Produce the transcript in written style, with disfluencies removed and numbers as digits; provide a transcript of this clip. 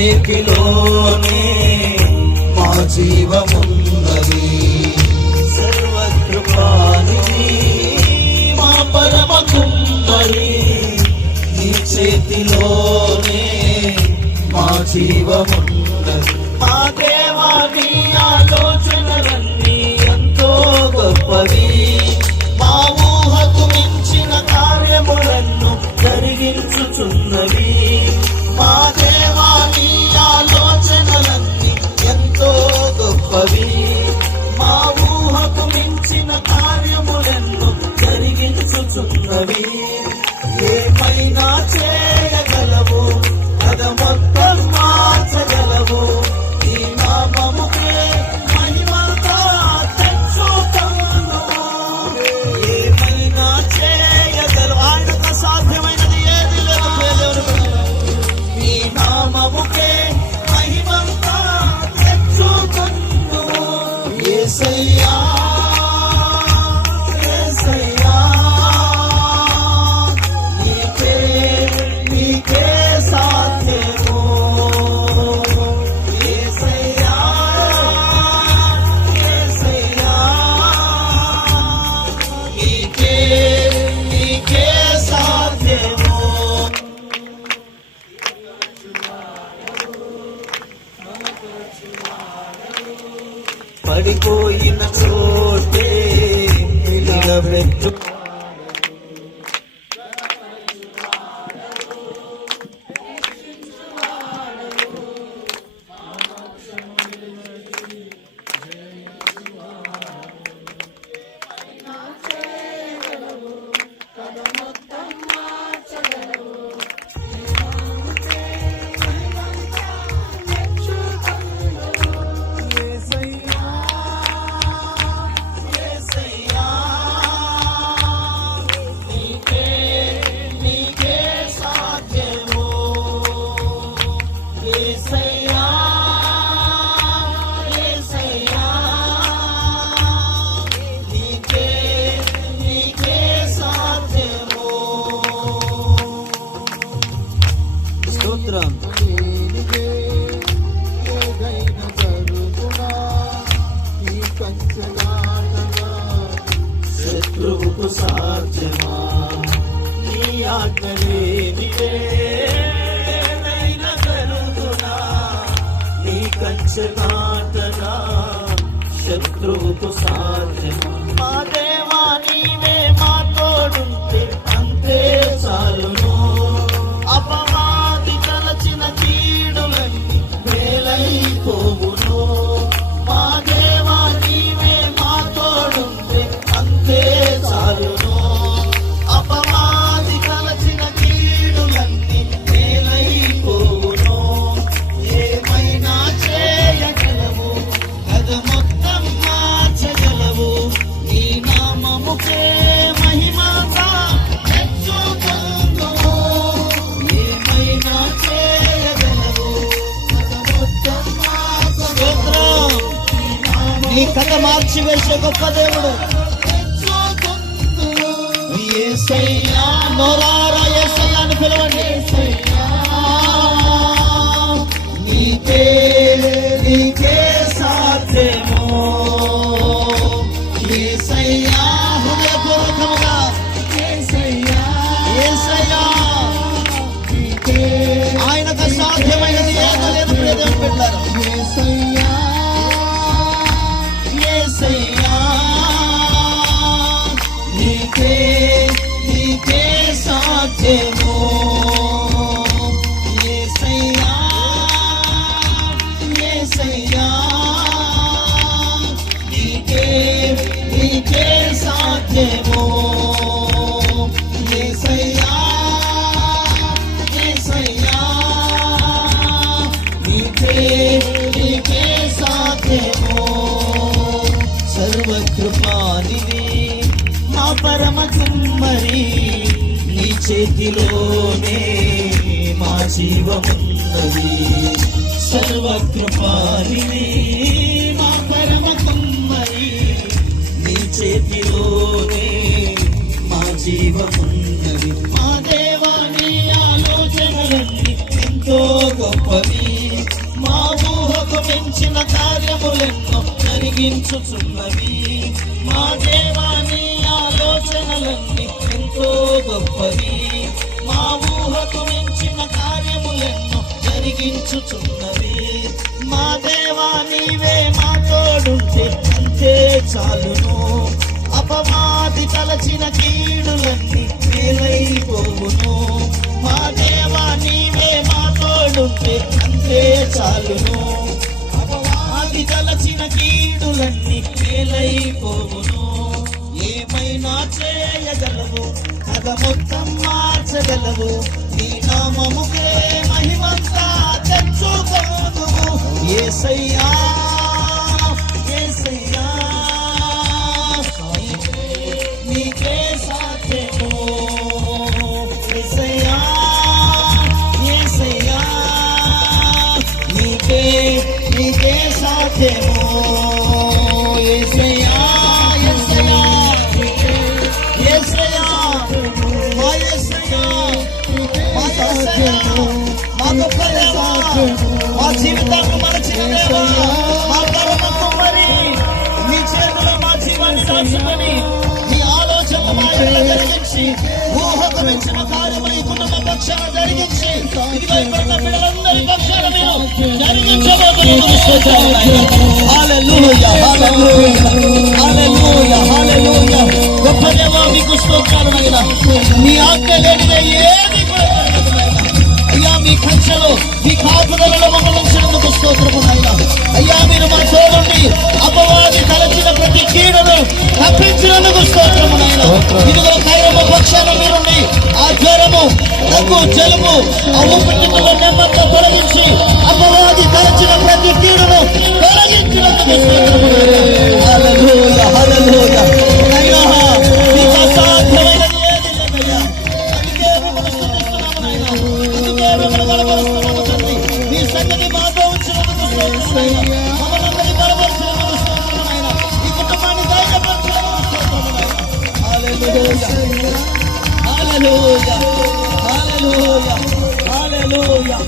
చేతిలోనే మా జీవమున్నది. సర్వకృపానిధి మా పరమ కుమ్మరి, నీ చేతిలోనే మా జీవమున్నది. మా దేవా నీ ఆలోచనలన్నీ ఎంతో గొప్పవి, మా ఊహకు మించిన కార్యములను జరిగించుచున్నవి. మా దేవా నీ ఆలోచనలన్నీ ఎంతో గొప్పవి, మా ఊహకు మించిన కార్యములను జరిగించుచున్నవి. ఏమైనా చేయగలవు, కథ మొత్తం మార్చగలవు. నీ నామముకే మహిమంతా తెచ్చుకొను. ఏమైనా చేయగలవు, ఆయనకు అసాధ్యమైనది ఏది లేదు. నీ నామముకే మహిమంతా తెచ్చుకొను. యేసయ్యా పడిపోయిన చోటే నిలబెట్టు. శత్రువుకు సాధ్యమా నీ ఆజ్ఞలేనిదే? కలుగునా నీ కంచె నాటనా శత్రువుకు సాధ్యమా? మా దేవా నీవే మా తోడుంటే అంతే చాలును. అపవాది తలచిన కీడులన్నీ మేలైపోవును. మా దేవా నీవే మా తోడుంటే అంతే చాలును. అపవాది తలచిన కీడులన్నీ మేలైపోవును. ఏమైనా చేయగలవు, కథ మొత్తం మార్చగలవు. నీ నామముకే మహిమంతా తెచ్చుకొను. ఏమైనా చేయగలవు, కథ మొత్తం మార్చగలవు. నీ కథ మార్చివేసే గొప్ప దేవుడు. యేసయ్యా నోరారా యేసయ్యా అని పిలవండి. నీకే నీకే సాధ్యము. యేసయ్యా హృదయపూర్వకముగా యేసయ్యా యేసయ్యా ఆయనకు సాధ్యమైనది ఏదో లేదు. దేవుని బిడ్డలారా, యేసయ్యా యేసయ్యా నీకే నీకే సాధ్యము. యేసయ్యా యేసయ్యా నీకే నీకే సాధ్యము. యేసయ్యా యేసయ్యా నీకే నీకే సాధ్యము. సర్వకృపానిధి మా పరమ కుమ్మరి, నీ చేతిలోనే మా జీవమున్నది. సర్వకృపానిధి మా పరమ కుమ్మరి, నీ చేతిలోనే మా జీవమున్నది. మా దేవా నీ ఆలోచనలన్నీ ఎంతో గొప్పవి, కార్యములెన్నో జరిగించుచున్నవి. మా దేవాని ఆలోచనలన్నీ ఎంతో గొప్పవి. మా ఊహకు మించిన కార్యములెన్నో జరిగించుచున్నవి. మా దేవా నీవే మా తోడుంటే అంతే చాలును. అపవాది తలచిన కీడులన్నీ మేలైపోవును. మా దేవా నీవే మా తోడుంటే అంతే చాలును. అపవాది తలచిన కీడులన్నీ మేలైపోవును. ఏమైనా చేయగలవు, కథ మొత్తం మార్చగలవు. నీ నామముకే మహిమంతా తెచ్చుకోదువు. యేసయ్యా యేసయ్యా నీకే సాధ్యము. యేసయ్యా యేసయ్యా నీకే సాధ్యము. యేసయ్యా యేసయ్యా యేసయ్యా మా యేసయ్యా మా యేసయ్యా మా గొప్ప దేవా, మా జీవితాన్ని మరచిన దేవా, మా కరుణకు మరి మీ చేతిలో మా జీవాన్ని దాచుకొని మీ ఆలోచన మా ఇంట్లో జరిగించి ఊహకు మించిన కార్యము ఈ కుటుంబ పక్షాన జరిగించి ఇదిగో ఇక్కడ పిల్లలందరి పక్షాన మీరు జరిగించబోతున్నారు. హల్లెలూయా హల్లెలూయా హల్లెలూయా హల్లెలూయా. గొప్ప దేవా మీకు స్తోత్రాలు నాయనా. మీ ఆజ్ఞ లేనిదే ఏది కూడా జరగదు నాయనా. అయ్యా మీ కంచెలో మీ కాపుదలలో మమ్మల్ని ఉంచినందుకు స్తోత్రము నాయనా. అయ్యా మీరు మా తోడుండి అపవాది తలచిన ప్రతి కీడును తప్పించినందుకు స్తోత్రము నాయనా. ఇదిగో కైరము పక్షాన మీరుండి ఆ జ్వరము, దగ్గు, జలుబు, ఆ ఊపిరితిత్తుల నెమ్మదితో తొలగించి అపవాది తలచిన ప్రతి కీడును తొలగించినందుకు స్తోత్రము నాయనా. హల్లెలూయా హల్లెలూయా. నాయనా నీకు అసాధ్యమైనది ఏది లేదయ్యా. అందుకే మిమ్మల్ని స్తుతిస్తున్నాము నాయనా. అందుకే మిమ్మల్ని బలపరుస్తున్నాము తండ్రి. మీ సంగతి మాతో ఉంచినందుకు స్తోత్రము నాయనా. మమ్మల్ని అందరినీ బలపరిచినందుకు స్తోత్రము నాయనా. ఈ కుటుంబాన్ని ధైర్యపరిచినందుకు స్తోత్రము నాయనా. హల్లెలూయా హల్లెలూయా హల్లెలూయా హల్లెలూయా.